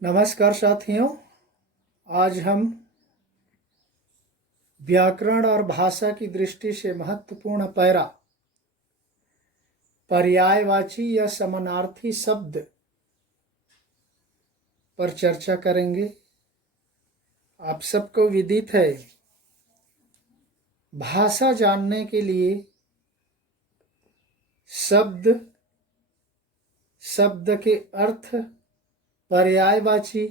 नमस्कार साथियों। आज हम व्याकरण और भाषा की दृष्टि से महत्वपूर्ण पैरा पर्यायवाची या समानार्थी शब्द पर चर्चा करेंगे। आप सबको विदित है, भाषा जानने के लिए शब्द के अर्थ, पर्यायवाची,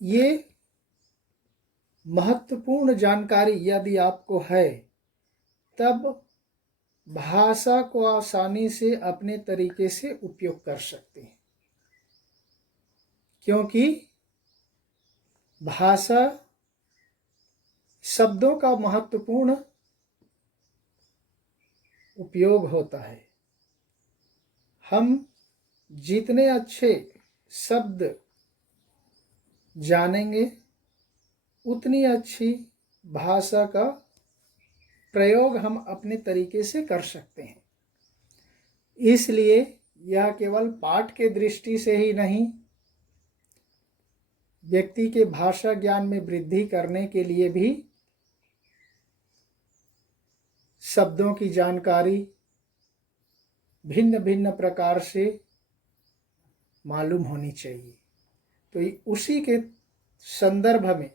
ये महत्वपूर्ण जानकारी यदि आपको है तब भाषा को आसानी से अपने तरीके से उपयोग कर सकते हैं, क्योंकि भाषा शब्दों का महत्वपूर्ण उपयोग होता है। हम जितने अच्छे शब्द जानेंगे उतनी अच्छी भाषा का प्रयोग हम अपने तरीके से कर सकते हैं। इसलिए यह केवल पाठ के दृष्टि से ही नहीं, व्यक्ति के भाषा ज्ञान में वृद्धि करने के लिए भी शब्दों की जानकारी भिन्न भिन्न प्रकार से मालूम होनी चाहिए। तो उसी के संदर्भ में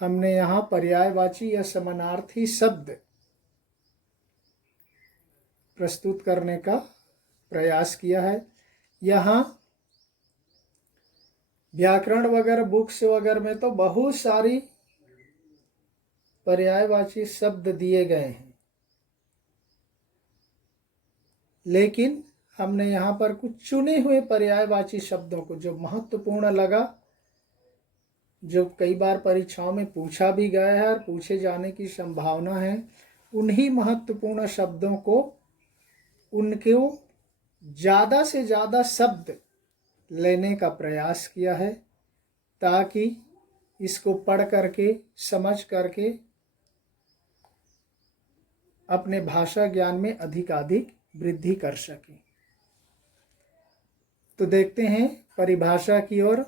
हमने यहाँ पर्यायवाची या समानार्थी शब्द प्रस्तुत करने का प्रयास किया है। यहाँ व्याकरण वगैरह बुक्स वगैरह में तो बहुत सारी पर्यायवाची शब्द दिए गए हैं, लेकिन हमने यहाँ पर कुछ चुने हुए पर्यायवाची शब्दों को जो महत्वपूर्ण लगा, जो कई बार परीक्षाओं में पूछा भी गया है और पूछे जाने की संभावना है, उन्हीं महत्वपूर्ण शब्दों को उनको ज़्यादा से ज़्यादा शब्द लेने का प्रयास किया है, ताकि इसको पढ़ करके समझ करके अपने भाषा ज्ञान में अधिकाधिक वृद्धि कर सकें। तो देखते हैं परिभाषा की ओर।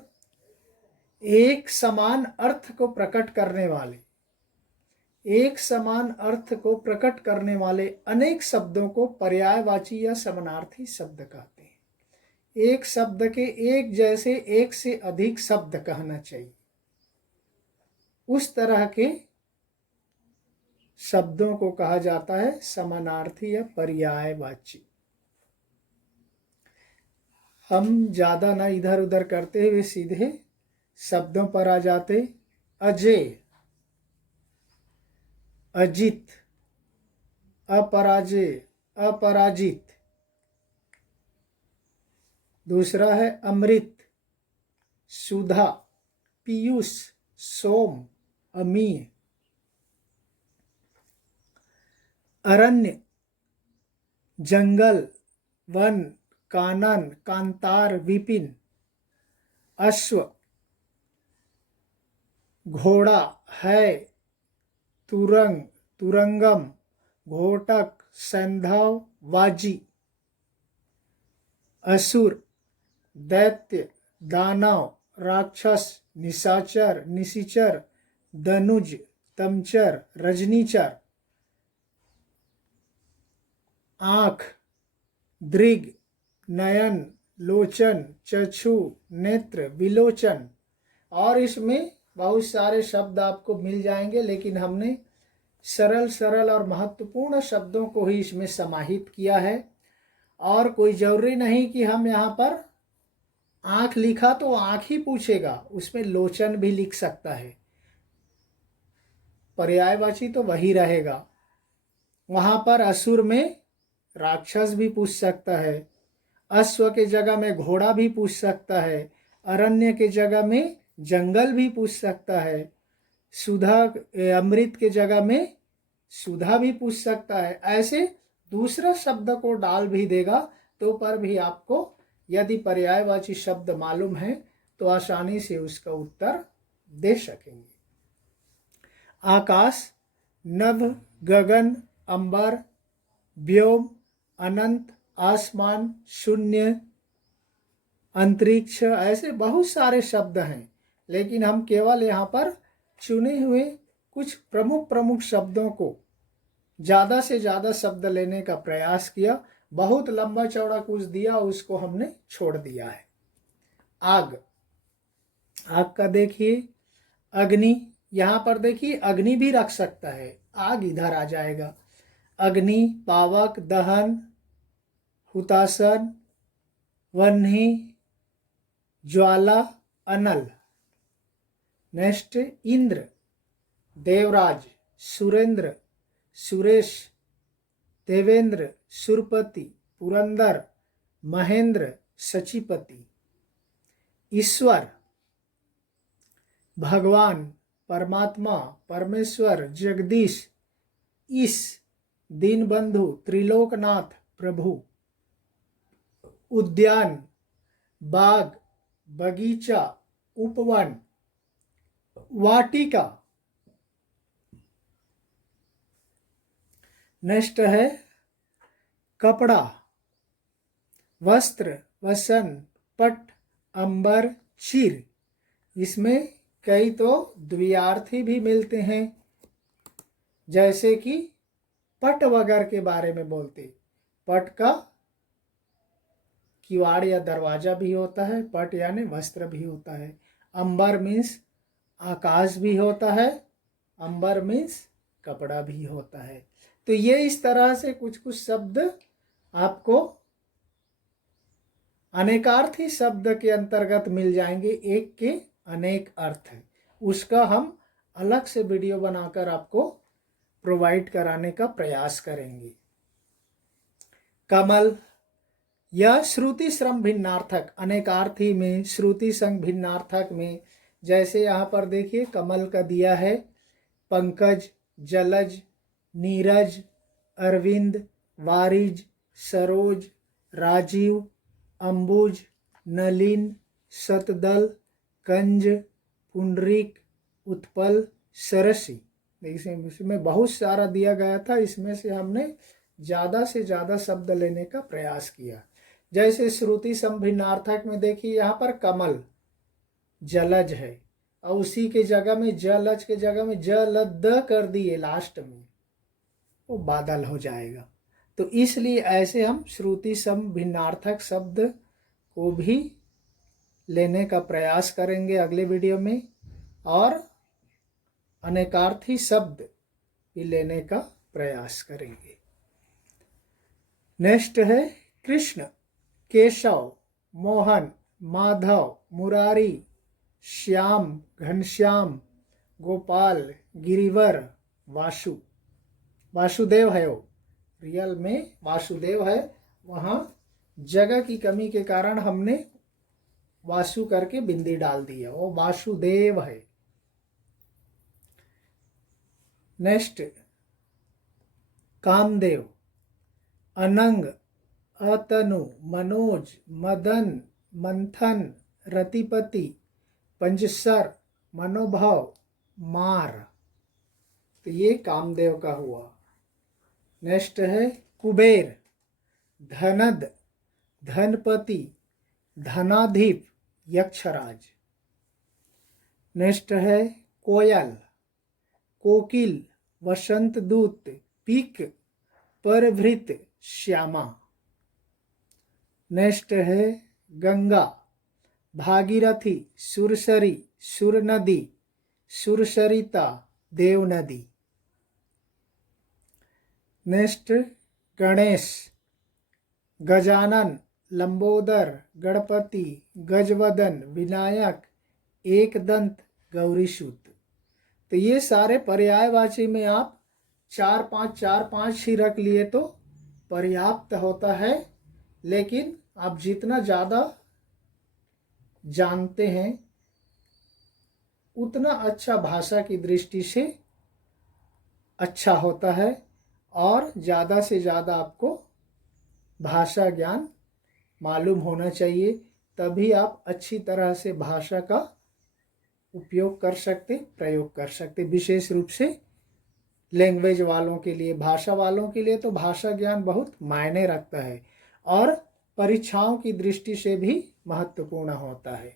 एक समान अर्थ को प्रकट करने वाले अनेक शब्दों को पर्यायवाची या समानार्थी शब्द कहते हैं। एक शब्द के एक जैसे एक से अधिक शब्द कहना चाहिए, उस तरह के शब्दों को कहा जाता है समानार्थी या पर्यायवाची। हम ज़्यादा ना इधर उधर करते हुए सीधे शब्दों पर आ जाते। अजय, अजित, अपराजय, अपराजित। दूसरा है अमृत, सुधा, पीयूष, सोम, अमीय। अरण्य, जंगल, वन, कानन, कांतार, विपिन। अश्व, घोड़ा, है, तुरंग, तुरंगम, घोटक, संधाव, वाजी। असुर, दैत्य, दानव, राक्षस, निशाचर, निशिचर, दनुज, तमचर, रजनीचर। आँख, दृग, नयन, लोचन, चक्षु, नेत्र, विलोचन। और इसमें बहुत सारे शब्द आपको मिल जाएंगे, लेकिन हमने सरल सरल और महत्वपूर्ण शब्दों को ही इसमें समाहित किया है। और कोई जरूरी नहीं कि हम यहाँ पर आँख लिखा तो आँख ही पूछेगा, उसमें लोचन भी लिख सकता है, पर्यायवाची तो वही रहेगा। वहाँ पर असुर में राक्षस भी पूछ सकता है, अश्व के जगह में घोड़ा भी पूछ सकता है, अरण्य के जगह में जंगल भी पूछ सकता है, सुधा, अमृत के जगह में सुधा भी पूछ सकता है। ऐसे दूसरा शब्द को डाल भी देगा, तो पर भी आपको यदि पर्यायवाची शब्द मालूम है तो आसानी से उसका उत्तर दे सकेंगे। आकाश, नभ, गगन, अंबर, व्योम, अनंत, आसमान, शून्य, अंतरिक्ष, ऐसे बहुत सारे शब्द हैं, लेकिन हम केवल यहाँ पर चुने हुए कुछ प्रमुख प्रमुख शब्दों को ज़्यादा से ज़्यादा शब्द लेने का प्रयास किया। बहुत लंबा चौड़ा कुछ दिया, उसको हमने छोड़ दिया है। आग, आग का देखिए, अग्नि, यहाँ पर देखिए अग्नि भी रख सकता है, आग इधर आ जाएगा। अग्नि, पावक, दहन, हुतासन, वह्नि, ज्वाला, अनल। नेक्स्ट, इंद्र, देवराज, सुरेंद्र, सुरेश, देवेंद्र, सुरपति, पुरंदर, महेंद्र, सचिपति। ईश्वर, भगवान, परमात्मा, परमेश्वर, जगदीश, ईश, दीनबंधु, त्रिलोकनाथ, प्रभु। उद्यान, बाग, बगीचा, उपवन, वाटिका। नेक्स्ट है कपड़ा, वस्त्र, वसन, पट, अंबर, चीर। इसमें कई तो द्वियार्थी भी मिलते हैं, जैसे कि पट वगैरह के बारे में बोलते। पट का किवाड़ या दरवाजा भी होता है, पट यानी वस्त्र भी होता है। अंबर मीन्स आकाश भी होता है, अंबर मीन्स कपड़ा भी होता है। तो ये इस तरह से कुछ कुछ शब्द आपको अनेकार्थी शब्द के अंतर्गत मिल जाएंगे, एक के अनेक अर्थ है। उसका हम अलग से वीडियो बनाकर आपको प्रोवाइड कराने का प्रयास करेंगे। कमल, यह श्रुति श्रम भिन्नार्थक, अनेकार्थी में, श्रुति संग भिन्नार्थक में, जैसे यहाँ पर देखिए कमल का दिया है पंकज, जलज, नीरज, अरविंद, वारिज, सरोज, राजीव, अंबुज, नलिन, शतदल, कंज, पुंडरीक, उत्पल, सरसी। देखिए इसमें बहुत सारा दिया गया था, इसमें से हमने ज़्यादा से ज़्यादा शब्द लेने का प्रयास किया। जैसे श्रुति संभिन्नार्थक में देखिए यहाँ पर कमल जलज है, और उसी के जगह में जलज के जगह में जलद कर दिए लास्ट में, वो बादल हो जाएगा। तो इसलिए ऐसे हम श्रुति संभिन्नार्थक शब्द को भी लेने का प्रयास करेंगे अगले वीडियो में, और अनेकार्थी शब्द भी लेने का प्रयास करेंगे। नेक्स्ट है कृष्ण, केशव, मोहन, माधव, मुरारी, श्याम, घनश्याम, गोपाल, गिरिवर, वासु। वासुदेव है, वो रियल में वासुदेव है, वहाँ जगह की कमी के कारण हमने वासु करके बिंदी डाल दिया, वो वासुदेव है। नेक्स्ट कामदेव, अनंग, अतनु, मनोज, मदन, मंथन, रतिपति, पंचसर, मनोभाव, मार। तो ये कामदेव का हुआ। नेक्स्ट है कुबेर, धनद, धनपति, धनाधिप, यक्षराज। नेक्स्ट है कोयल, कोकिल, वसंत दूत, पीक, परभृत, श्यामा। नेक्स्ट है गंगा, भागीरथी, सुरसरी, सुरनदी, सुरसरिता, देवनदी। नेक्स्ट गणेश, गजानन, लंबोदर, गणपति, गजवदन, विनायक, एकदंत, गौरीसूत। तो ये सारे पर्यायवाची में आप 4-5 ही रख लिए तो पर्याप्त होता है, लेकिन आप जितना ज़्यादा जानते हैं उतना अच्छा भाषा की दृष्टि से अच्छा होता है, और ज़्यादा से ज़्यादा आपको भाषा ज्ञान मालूम होना चाहिए, तभी आप अच्छी तरह से भाषा का उपयोग कर सकते, प्रयोग कर सकते। विशेष रूप से लैंग्वेज वालों के लिए, भाषा वालों के लिए तो भाषा ज्ञान बहुत मायने रखता है, और परीक्षाओं की दृष्टि से भी महत्वपूर्ण होता है।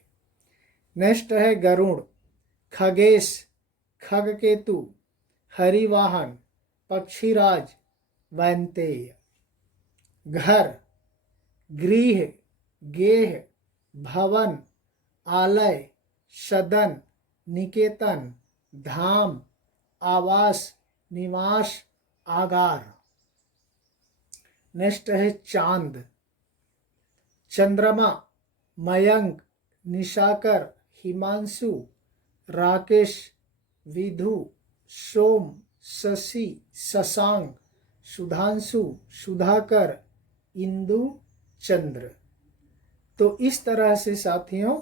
नेक्स्ट है गरुड़, खगेश, खगकेतु, हरिवाहन, पक्षीराज, वैनतेय। घर, गृह, गेह, भवन, आलय, सदन, निकेतन, धाम, आवास, निवास, आगार। नेक्स्ट है चांद, चंद्रमा, मयंक, निशाकर, हिमांशु, राकेश, विधु, सोम, शशि, शशांक, सुधांशु, सुधाकर, इंदु, चंद्र। तो इस तरह से साथियों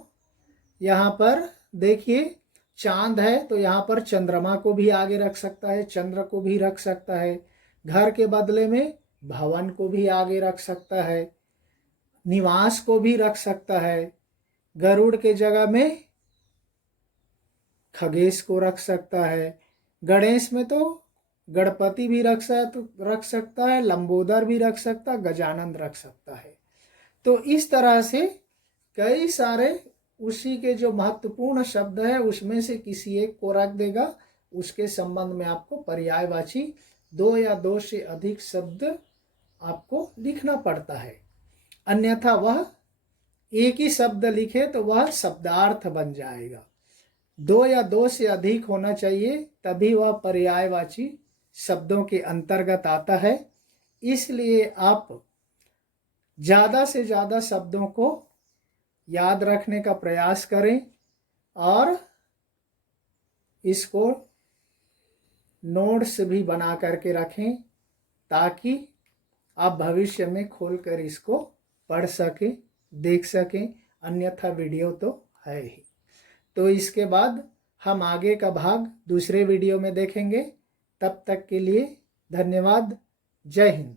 यहाँ पर देखिए, चांद है तो यहाँ पर चंद्रमा को भी आगे रख सकता है, चंद्र को भी रख सकता है। घर के बदले में भवन को भी आगे रख सकता है, निवास को भी रख सकता है। गरुड़ के जगह में खगेश को रख सकता है। गणेश में तो गणपति भी रख सकता है, लंबोदर भी रख सकता है, गजानन रख सकता है। तो इस तरह से कई सारे उसी के जो महत्वपूर्ण शब्द है उसमें से किसी एक को रख देगा। उसके संबंध में आपको पर्यायवाची 2 या 2 से अधिक शब्द आपको लिखना पड़ता है, अन्यथा वह एक ही शब्द लिखे तो वह शब्दार्थ बन जाएगा। 2 या 2 से अधिक होना चाहिए, तभी वह पर्यायवाची शब्दों के अंतर्गत आता है। इसलिए आप ज़्यादा से ज़्यादा शब्दों को याद रखने का प्रयास करें और इसको नोट्स भी बना करके रखें, ताकि आप भविष्य में खोलकर इसको पढ़ सकें, देख सकें। अन्यथा वीडियो तो है ही। तो इसके बाद हम आगे का भाग दूसरे वीडियो में देखेंगे। तब तक के लिए धन्यवाद। जय हिंद।